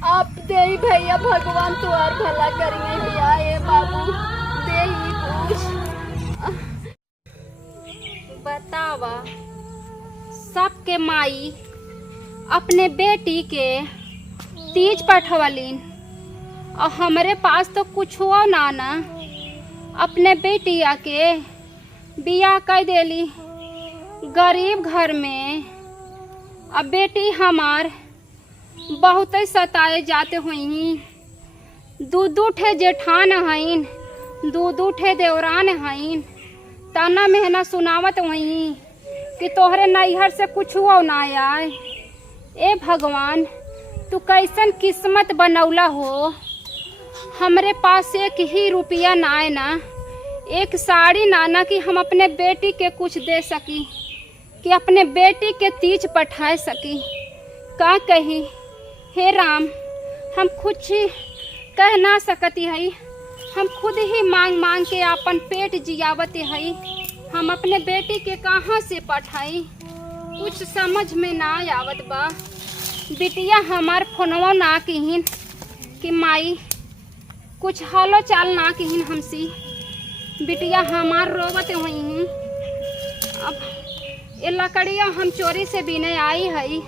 आप दे भैया, भगवान तुम्हार भला करिए भैया। ए बाबू दे कुछ बतावा। सबके माई अपने बेटी के तीज पठवलीन और हमारे पास तो कुछ हुआ ना। अपने बेटिया के बियाह कर देली गरीब घर में। अब बेटी हमार बहुत सताए जाते हुई। दू ठे जेठान हईन, दू ठे देवरान हईन। ताना मेहना सुनावत हुई कि तोहरे नैहर से कुछ हुआ ना आए। ए भगवान, तू कैसन किस्मत बनौला हो। हमरे पास एक ही रुपया ना आए ना, एक साड़ी नाना कि हम अपने बेटी के कुछ दे सकी, कि अपने बेटी के तीज पठाए सकी। का कही हे राम, हम कुछ कह ना सकती हई। हम खुद ही मांग मांग के अपन पेट जियावते हई। हम अपने बेटी के कहाँ से पठाई, कुछ समझ में ना आवत बा। बिटिया हमार फोनवा ना किहिन कि माई कुछ हालो चाल ना किहिन हमसी। बिटिया हमार रोवत हुई। अब ये लकड़िया हम चोरी से बिने आई हई।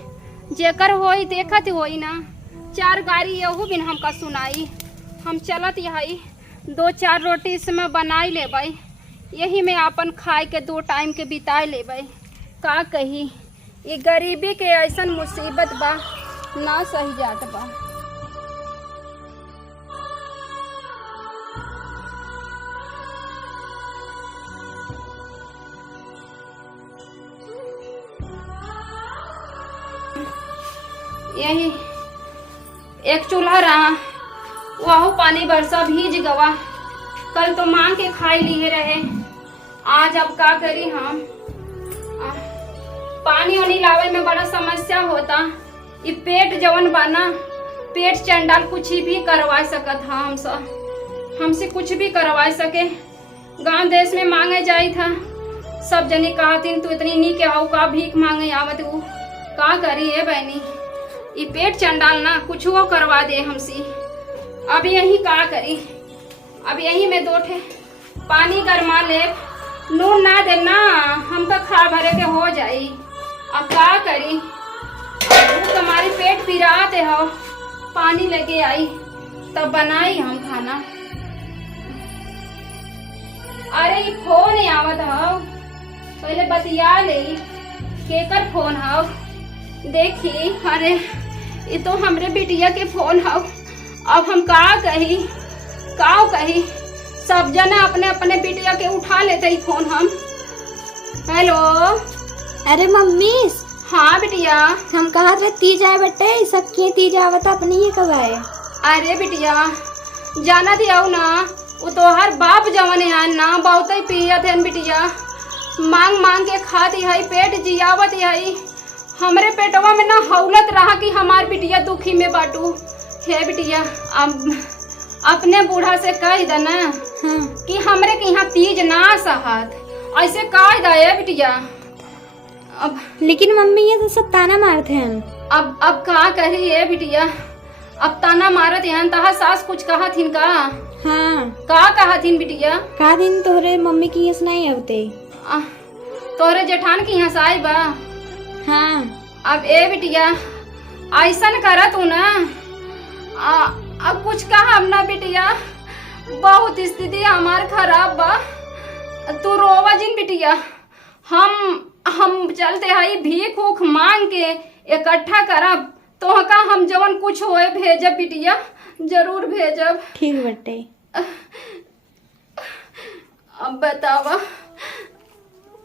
जेकर होई देखत होई ना, 4 गाड़ी यहू बिन हमका सुनाई। हम चलत यही 2-4 रोटी इसमें बनाई लेबै। यही में अपन खाए के 2 टाइम के बिताए लेबै। का कही, ये गरीबी के ऐसन मुसीबत बा ना सही जात बा। यही एक चूल्हा रहा, वह पानी बरसा भीज गवा। कल तो मांग के खाई लिए रहे, आज अब का करी हम। पानी वानी लावे में बड़ा समस्या होता। ये पेट जवन बना, पेट चंडाल कुछ भी करवा सकत हा। हमसे कुछ भी करवा सके। गांव देश में मांगे जाई था, सब जनी कहतीन तू इतनी नी के आओ का भीख मांगे आवत। वो का करी है बहनी, ये पेट चंडाल ना कुछ वो करवा दे हमसी। अब यही का करी, अब यही में 2 ठे पानी गरमा ले। नून ना देना, हमका खा भरे के हो जाई। अब का करी, अब तुम्हारी पेट पिराते हो। पानी लेके आई तब बनाई हम खाना। अरे ये फोन आवत हो, पहले बतिया ले। केकर फोन हो देखी। अरे ये तो हमरे बिटिया के फोन हो। अब हम का कही, सब जना अपने अपने बिटिया के उठा लेते ही फोन हम। हेलो। अरे मम्मी। हाँ बिटिया। हम कहा थे तीज आए बेटे, सबके तीज आवत अपनी ही कब आए। अरे बिटिया जाना दिया ना, वो तो हर बाप जवन है ना, बहुत ही पियत है बिटिया। मांग मांग के खाती है, पेट जियावत है। हमरे पेटवा में ना हौलत रहा कि हमार बिटिया दुखी में बाटू। हे बिटिया, अब अपने बूढ़ा से कह देना कि हमरे के यहाँ तीज ना सहत, ऐसे कह दे बिटिया। अब लेकिन मम्मी ये तो सब ताना मारते हैं। अब का कही है बिटिया, अब ताना मारत हैं। तहा सास कुछ कहा थीन का? हाँ। का कहा थीन बिटिया? का दिन तोहरे मम्मी की यहाँ सुनाई आवते। तोहरे जेठान की यहाँ से आई बा। हाँ। अब ए बिटिया ऐसन करत हूँ ना, अब कुछ कहा ना बिटिया, बहुत स्थिति हमार खराब बा। तू रोवा जिन बिटिया। हम चलते हई भीख उख मांग के इकट्ठा करब, तो का हम जवन कुछ होए भेजब बिटिया, जरूर भेजब। ठीक बटे। अब बतावा,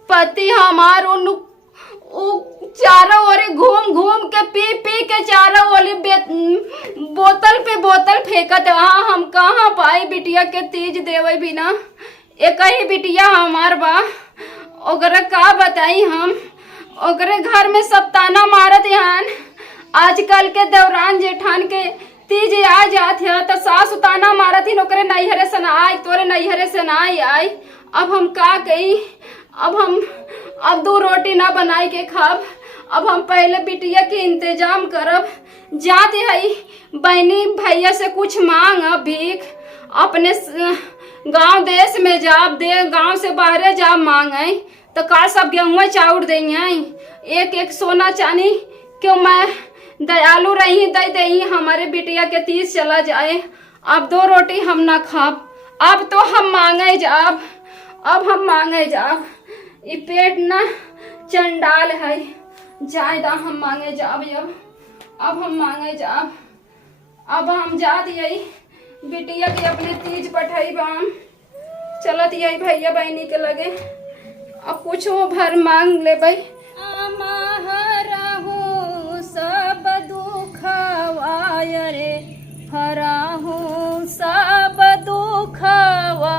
पति हमार चारों ओर घूम घूम के पी पी के चारों ओर बोतल पे बोतल फेंकत। हाँ, हम कहाँ पाई बिटिया के तीज देवे बिना। एक ही बिटिया हमार बा, ओकरा का बताई हम। ओकरे घर में सब ताना मारत हन। आजकल के दौरान जेठान के तीज आ जात है तो सास ताना मारत ही, ओकरे नैहरे से ना आई, तोरे नैहरे से ना आई। अब हम का कही, अब 2 रोटी ना बनाई के खाब। अब हम पहले बिटिया के इंतजाम करब। जाते हई बहनी भैया से कुछ मांग भीख, अपने गांव देश में जाब दे, गांव से बाहरे जाब मांगे तो का सब गेहूँ चाउर देंगे। एक एक सोना चांदी क्यों मैं दयालु रही दे दही, हमारे बिटिया के 30 चला जाए, अब 2 रोटी हम ना खाब। अब तो हम मांगे जाब, अब हम मांगे जाब, ये पेट ना चंडाल है, जायदा हम मांगे जाब। अब हम मांगे जाब, अब हम जा दिए बिटिया के अपने 30 पठाई बाम चलत यही भैया बहनी के लगे, अब कुछ भर मांग ले भाई। सब दुखवा रे हराहू सब दुखवा,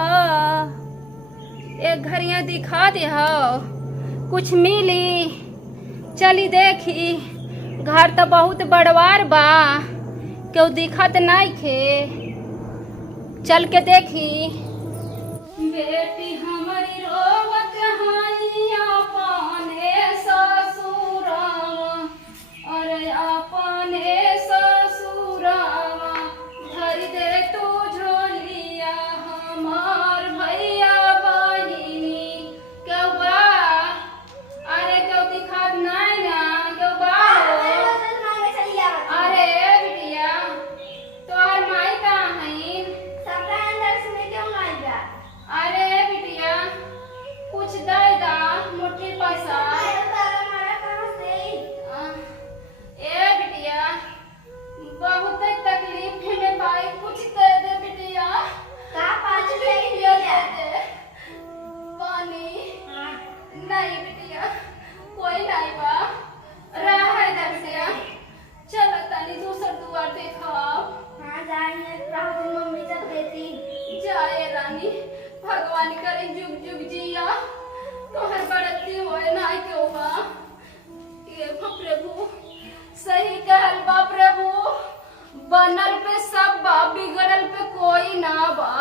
एक घरिया दिखा दे हो कुछ मिली, चली देखी घर तो बहुत बड़वार बा, क्यों दिखत नहीं खे, चल के देखी। बेटी हमारी रोवत हई अपने ससुरावा, अरे अपने ससुरावा, धर दे तू झोलिया हमार भैया बहिनी, क्यों बा अरे क्यों दिखात नहीं ना, क्यों बा अरे बिटिया तोहर माई कहाँ है? अरे बिटिया कुछ दे दा मुट्ठी पैसा। ए बिटिया बहुत तकलीफ में भाई, कुछ दे दे बिटिया। पानी नहीं बिटिया, कोई नहीं बा, रहा है दर बिटिया, चलो तनी दूसर दुआर देखाओ। जाए रानी, भगवान करे जुग जुग जिया, तोहर बड़ती होए ना क्यों बा, ये प्रभु सही कहल बा प्रभु, बनल पे सब बा बिगड़ल पे कोई ना बा,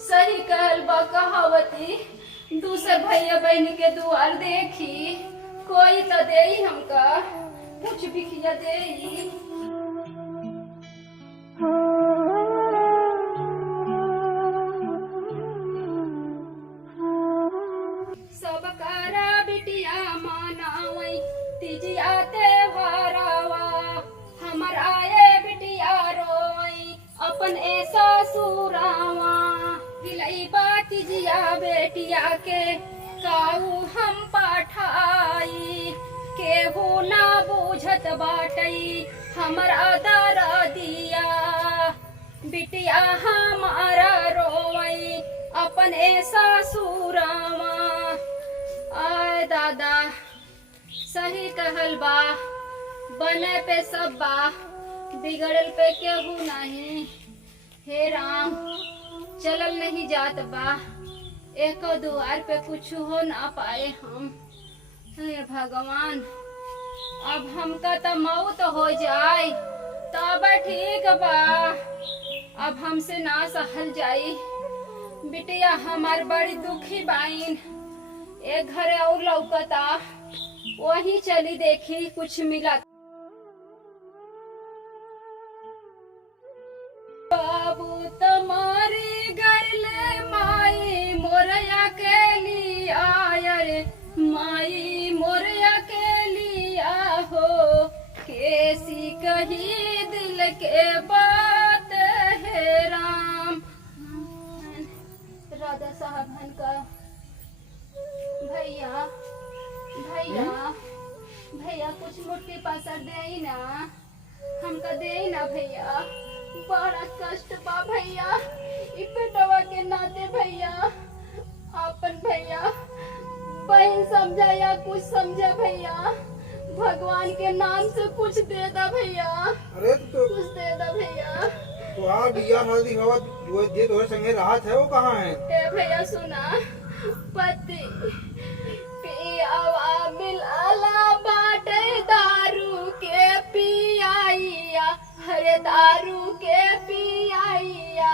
सही कहल बा कहावती। दूसर भैया बहनी के दुआर देखी, कोई तो दे हमका कुछ भी किया दे। सब करा बिटिया मानावई तीजिया त्योहारवा, हमर आए बिटिया रोई अपन ऐसा सुरावा, गिलई बात जिया बेटिया के काऊ हम पाठाई, केहू ना बूझत बाटई हमरा दर दिया, बिटिया हमारा रोई अपन ऐसा सुरावा। आय दादा सही कहल बा, बने पे सब बा बिगड़ल पे केहू नहीं, हे राम चलल नहीं जात बा, एक दुआर पे कुछ हो ना पाए हम, हे भगवान अब हमका तो मौत हो जाए तब ठीक बा, अब हमसे ना सहल जाई, बिटिया हमार बड़ी दुखी बाइन, एक घर और लौकता वही चली देखी कुछ मिला। बाबू तुम्हारी गरले माई मोरया के लिया, रे माई मोरया के लिया हो, कैसी कही दिल के बात है राम। राधा साहब का भैया भैया भैया कुछ मुट्ठी पसर दे ना, हमका दे ना भैया, बड़ा कष्ट बा भैया, इ पेटवा के नाते भैया, अपन भैया बहन समझा या कुछ समझा भैया, भगवान के नाम से कुछ दे दा भैया। अरे तो कुछ दे दा भैया। तो आप बिया हल्दी हवा जो जे तोरे संगे राहत है वो कहाँ है? ए भैया सुना, पति पियावा मिलाला बाटे दारू के पियाइया, हरे दारू के पियाइया,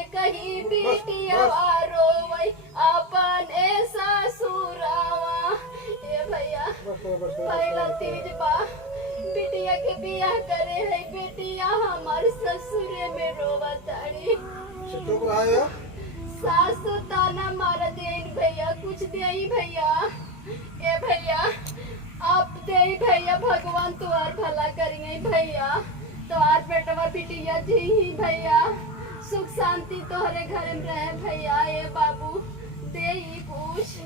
एक ही बिटियावा रोवई अपन ऐसा सुरावा। ए भैया पहला तीज बा, बिटिया के बियाह करे है बेटिया हमार ससुरे में रोवताड़ी। चुप रहा है सासु ताना मार देन भैया कुछ देई भैया। ए भैया आप देई भैया भगवान तुम्हार भला करेंगे भैया। तुम्हार बेटवा बिटिया जी ही भैया सुख शांति तोहरे घर में रहे भैया। ए बाबू देई कुछ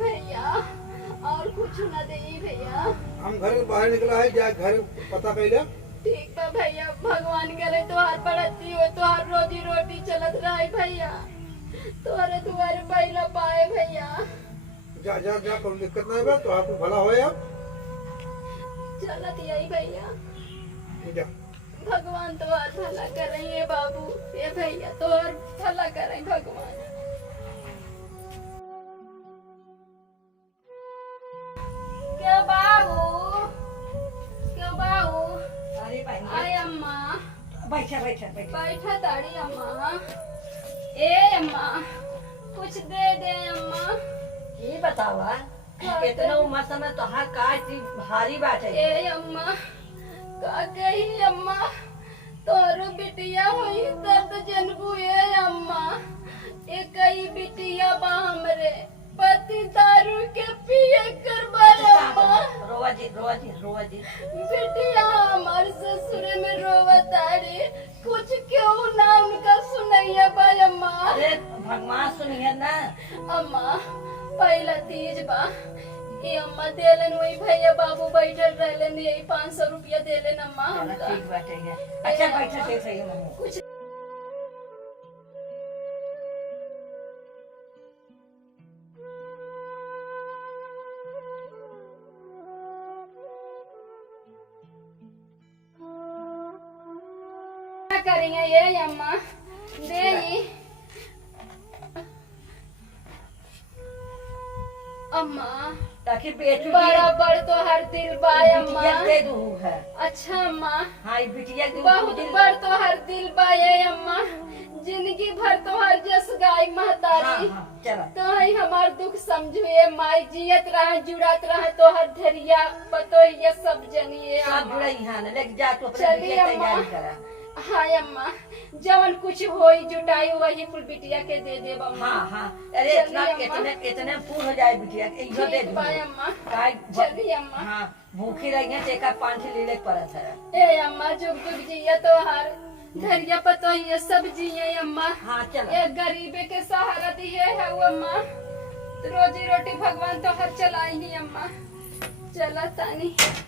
भैया और कुछ न देई भैया। हम घर के बाहर निकला है जा घर पता कैले। ठीक बा भैया भगवान करे तोहार बढ़ती हो तोहार रोजी रोटी चलत रहे भैया। तोहरे दुआरे पहला पाए भैया। जा जा जा कोई दिक्कत नहीं बा तो आपको भला होए अब चलत यही भैया। जा भगवान तोहार भला करेंगे बाबू। ये भैया तोहार भला करें भगवान। क्यों बाबू क्यों बाबू अरे भाई आय अम्मा बैठा बैठा बैठा बैठा ताड़ी अम्मा। ए अम्मा कुछ दे दे अम्मा। ये बतावा इतना उम्र समय तो हर का चीज भारी बात है। ए अम्मा का कही अम्मा तोरो बिटिया होई दर्द जनबू। ए अम्मा ए कई बिटिया बा हमरे पति दारू के पिए करबा अम्मा। रोवा जी रोवा जी रोवा जी बिटिया हमार ससुर में रोवताड़ी कुछ क्यों नाम का सुनैया बा अम्मा। अरे भगवान सुनिए ना। अम्मा पहला तीज बा ये अम्मा देलन वही भैया बाबू बैठल रहलन यही 500 रुपया देलन अम्मा चलो हमका। ठीक बात है। अच्छा बैठा देख रही हूँ। कुछ क्या करेंगे ये अम्मा दे अम्मा। ताकि बेटू बराबर तो हर दिल बाय अम्मा। बिटिया दे दूँ है। अच्छा अम्मा हाँ ये बिटिया की बहुत बार तो हर दिल बाय अम्मा। जिंदगी भर तो हर जस गाय हाँ महतारी हाँ चलो तो ही हमार दुख समझो। ये माई जियत रहे जुड़त रहे तो हर धरिया पतो ये सब जनिए सब जुड़े यहाँ ना लेके जा तो अपने चलिए बिटिया की अम्मा। तैयारी करा। हाँ अम्मा जवन कुछ होई जुटाई वही कुल बिटिया के दे देब अम्मा। हाँ हाँ अरे इतना चलिए अम्मा। इतने पूर हो जाए बिटिया के इहो दे ठीक दूँ। बाय अम्मा। काय चलिए अम्मा। हाँ भूखी रही है चेका 5 ले पड़त है। ए अम्मा जुग जुग जिया तो हर धरिया पतो ये सब जिये अम्मा। हाँ चलो एक गरीबे के सहारा दिए है वो अम्मा। रोजी रोटी भगवान तो हर चलाई ही अम्मा। चला तानी।